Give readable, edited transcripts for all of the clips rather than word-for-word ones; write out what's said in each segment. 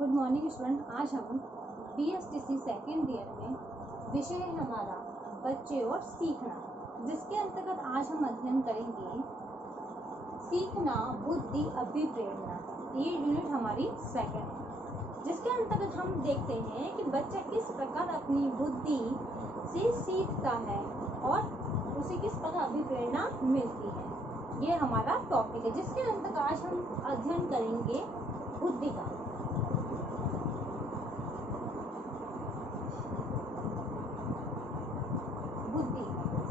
Good morning student. आज हम BSTC second year में विषय है हमारा बच्चे और सीखना, जिसके अंतर्गत आज हम अध्ययन करेंगे सीखना, बुद्धि, अभिप्रेरणा। ये यूनिट हमारी सेकेंड है, जिसके अंतर्गत हम देखते हैं कि बच्चा किस प्रकार अपनी बुद्धि से सीखता है और उसे किस प्रकार अभिप्रेरणा मिलती है। ये हमारा टॉपिक है, जिसके अंतर्गत आज हम अध्ययन करेंगे बुद्धि का। बुद्धि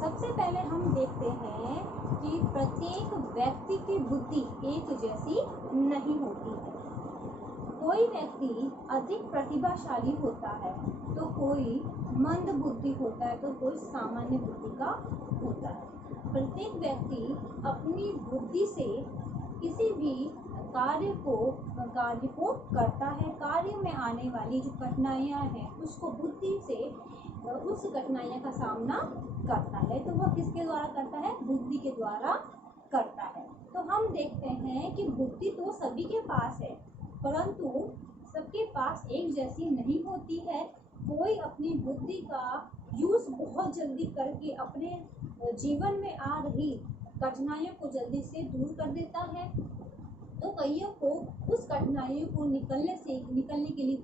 सबसे पहले हम देखते हैं कि प्रत्येक व्यक्ति की बुद्धि एक जैसी नहीं होती है। कोई व्यक्ति अधिक प्रतिभाशाली होता है तो कोई मंद बुद्धि होता है तो कोई सामान्य बुद्धि का होता है। प्रत्येक व्यक्ति अपनी बुद्धि से किसी भी कार्य को करता है। कार्य में आने वाली जो कठिनाइयाँ हैं उसको बुद्धि से उस कठिनाइयों का सामना करता है। तो वह किसके द्वारा करता है? बुद्धि के द्वारा करता है। तो हम देखते हैं कि बुद्धि तो सभी के पास है, परंतु सबके पास एक जैसी नहीं होती है। कोई अपनी बुद्धि का यूज बहुत जल्दी करके अपने जीवन में आ रही कठिनाइयों को जल्दी से दूर कर देता है, तो कईयों को उस कठिनाइयों को निकलने के लिए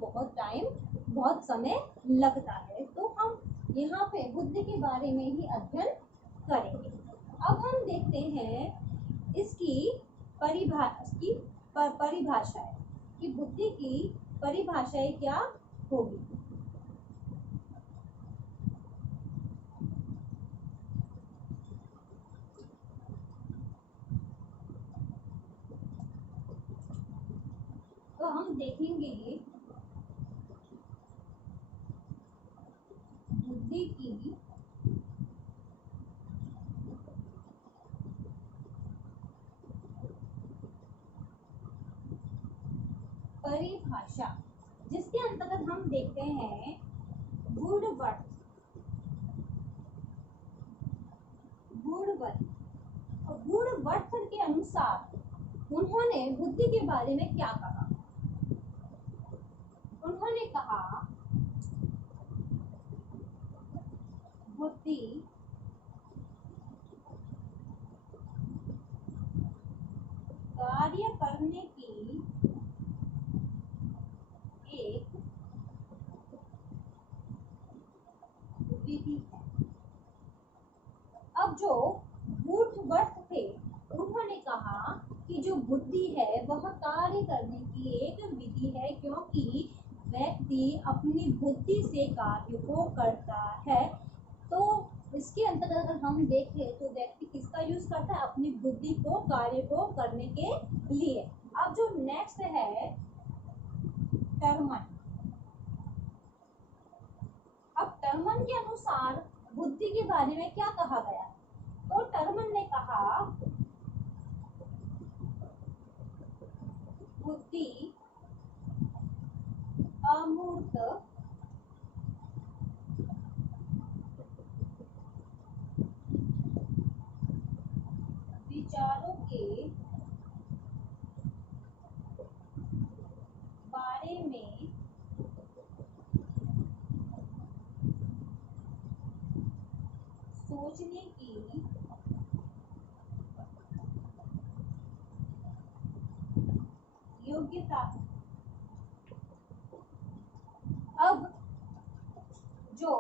बहुत समय लगता है। तो हम यहाँ पे बुद्धि के बारे में ही अध्ययन करेंगे। अब हम देखते हैं इसकी परिभाषा है कि बुद्धि की परिभाषाएं क्या होगी। तो हम देखेंगे बुद्धि की परिभाषा, जिसके अंतर्गत हम देखते हैं वुडवर्थ के अनुसार उन्होंने बुद्धि के बारे में क्या कहा। उन्होंने कहा बुद्धि कार्य करने की एक विधि है। अब जो वुडवर्थ थे उन्होंने कहा कि जो बुद्धि है वह कार्य करने की एक विधि है, क्योंकि व्यक्ति अपनी बुद्धि से कार्य को करता है। तो इसके अंतर्गत अगर हम देखें तो व्यक्ति किसका यूज करता है? अपनी बुद्धि को कार्य को करने के लिए। अब जो नेक्स्ट है टर्मन। अब टर्मन के अनुसार बुद्धि के बारे में क्या कहा गया? तो टर्मन ने कहा बुद्धि अमूर्त विचारों के बारे में सोचने की योग्यता है। अब जो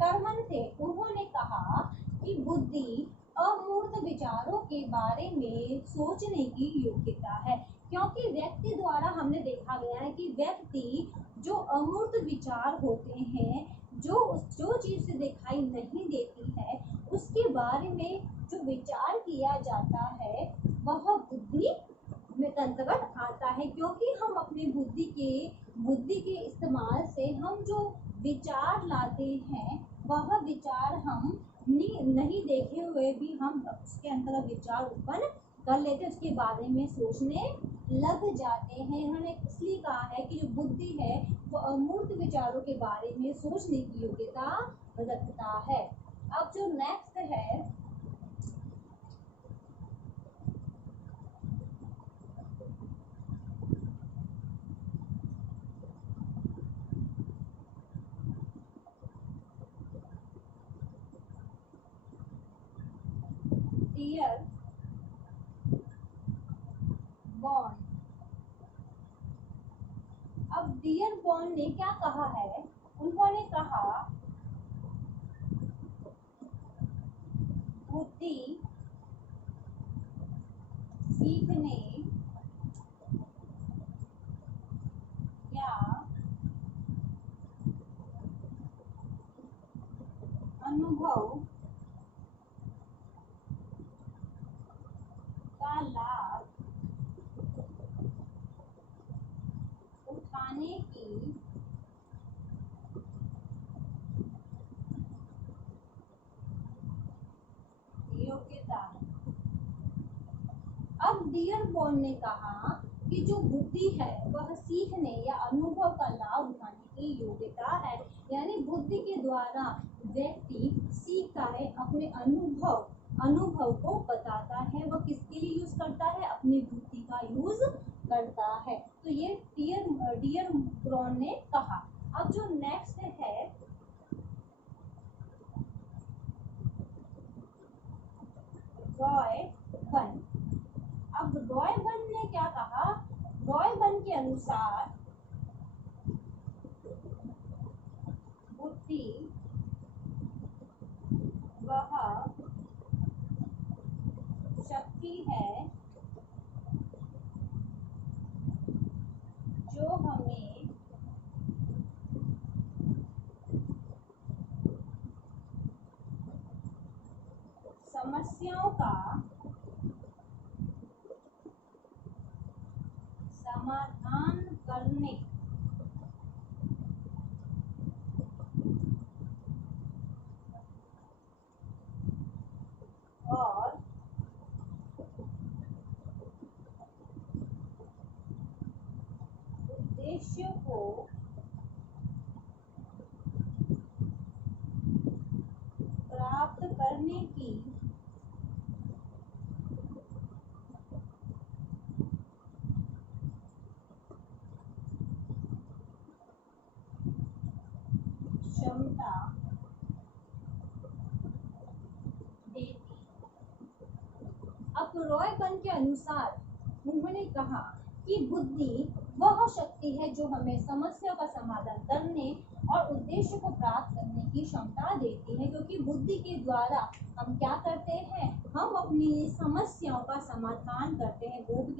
टर्मन थे उन्होंने कहा कि बुद्धि अमूर्त विचारों के बारे में सोचने की योग्यता है, क्योंकि व्यक्ति द्वारा हमने देखा गया है कि व्यक्ति जो अमूर्त विचार होते हैं, जो चीज से दिखाई नहीं देती है, उसके बारे में जो विचार किया जाता है वह बुद्धि में अंतर्गत आता है। क्योंकि हम अपने बुद्धि के इस्तेमाल से हम जो विचार लाते हैं वह विचार हम नहीं देखे हुए भी हम उसके अंतर्गत विचार उत्पन्न कर लेते, उसके बारे में सोचने लग जाते हैं। उन्होंने इसलिए कहा है कि जो बुद्धि है वो अमूर्त विचारों के बारे में सोचने की योग्यता रखता है। अब जो नेक्स्ट है डियर बॉन। अब डियर बॉन ने क्या कहा है, उन्होंने कहा बुद्धि सीखने या अनुभव का लाभ उठाने की योग्यता है। अब डियर बॉन ने कहा कि जो बुद्धि है वह सीखने या अनुभव का लाभ उठाने की योग्यता है, यानी बुद्धि के द्वारा व्यक्ति सीखता है, अपने अनुभव को बताता है। वह किसके लिए यूज करता है, अपनी बुद्धि का यूज करता है। तो ये डियर बॉन ने कहा। अब जो नेक्स्ट है रॉय बन। अब रॉय बन ने क्या कहा, रॉय बन के अनुसार बुद्धि वह शक्ति है जो हमें समस्याओं का समाधान करने और उद्देश्य को प्राप्त करने की क्षमता देती। अब रॉय बन के अनुसार उन्होंने कहा कि बुद्धि वह शक्ति है जो हमें समस्या का समाधान करने और उद्देश्य को प्राप्त करने की क्षमता देती है, क्योंकि बुद्धि के द्वारा हम क्या करते हैं, हम अपनी समस्याओं का समाधान करते हैं। वो भी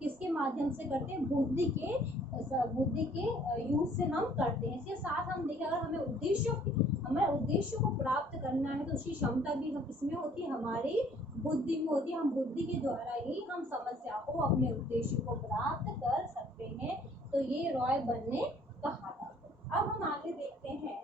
किसके माध्यम से करते हैं, बुद्धि के यूज से हम करते हैं। इसके साथ हम देखें, अगर हमें उद्देश्य को प्राप्त करना है तो उसकी क्षमता भी हम किसमें होती है, हमारी बुद्धि में होती है। हम बुद्धि के द्वारा ही हम समस्या को, अपने उद्देश्य को प्राप्त कर सकते हैं। तो ये रॉय बन ने कहा था। अब हम आगे देखते हैं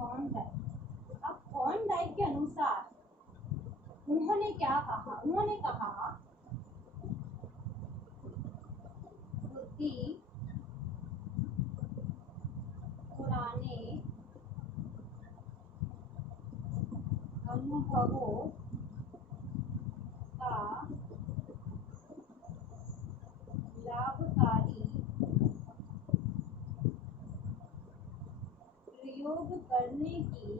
थॉर्नडाइक। अब थॉर्नडाइक के अनुसार उन्होंने क्या कहा, उन्होंने कहा बुद्धि पुराने अनुभवों का लाभकारी प्रयोग करने की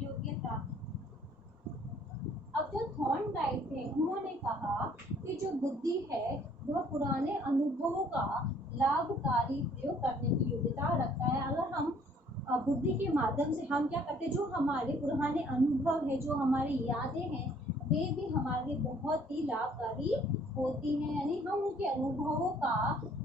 योग्यता। अब जो थॉर्नडाइक थे उन्होंने कहा कि जो बुद्धि है वह पुराने अनुभवों का लाभकारी प्रयोग करने की योग्यता रखता है। अगर हम बुद्धि के माध्यम से हम क्या करते हैं, जो हमारे पुराने अनुभव है, जो हमारी यादें हैं, वे भी हमारे लिए बहुत ही लाभकारी होती हैं। यानी हम उनके अनुभवों का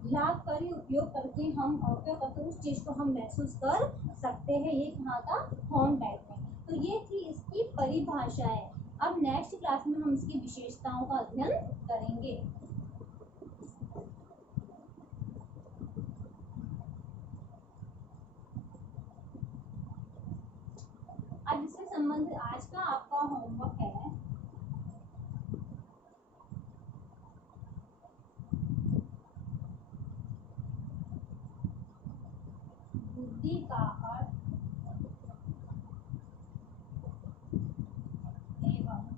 लाभकारी उपयोग करके हम क्या करते हैं, उस चीज को हम महसूस कर सकते हैं। ये कहा था थॉर्नडाइक ने। तो ये थी इसकी परिभाषाएं। अब नेक्स्ट क्लास में हम इसकी विशेषताओं का अध्ययन करेंगे। अब इससे संबंधित आज का आपका होमवर्क है का अर्थ एवं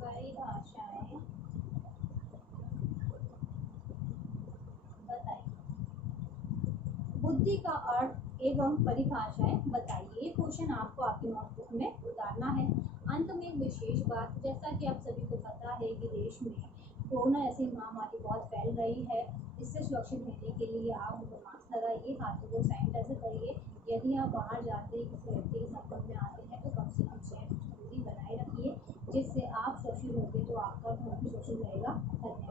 परिभाषाएं बताइए। बुद्धि का अर्थ एवं परिभाषाएं बताइए। ये क्वेश्चन आपको आपकी नोटबुक में उतारना है। अंत में एक विशेष बात, जैसा कि आप सभी को पता है कि देश में कोरोना ऐसी महामारी बहुत फैल रही है। इससे सुरक्षित रहने के लिए आप मास्क लगाइए, हाथों को सैनिटाइजर करिए। यदि आप बाहर जाते हैं, किसी व्यक्ति के संपर्क में आते हैं तो कम से कम 6 फीट दूरी बनाए रखिए, जिससे आप सुरक्षित होंगे तो आपका घर भी सुरक्षित रहेगा। धन्यवाद।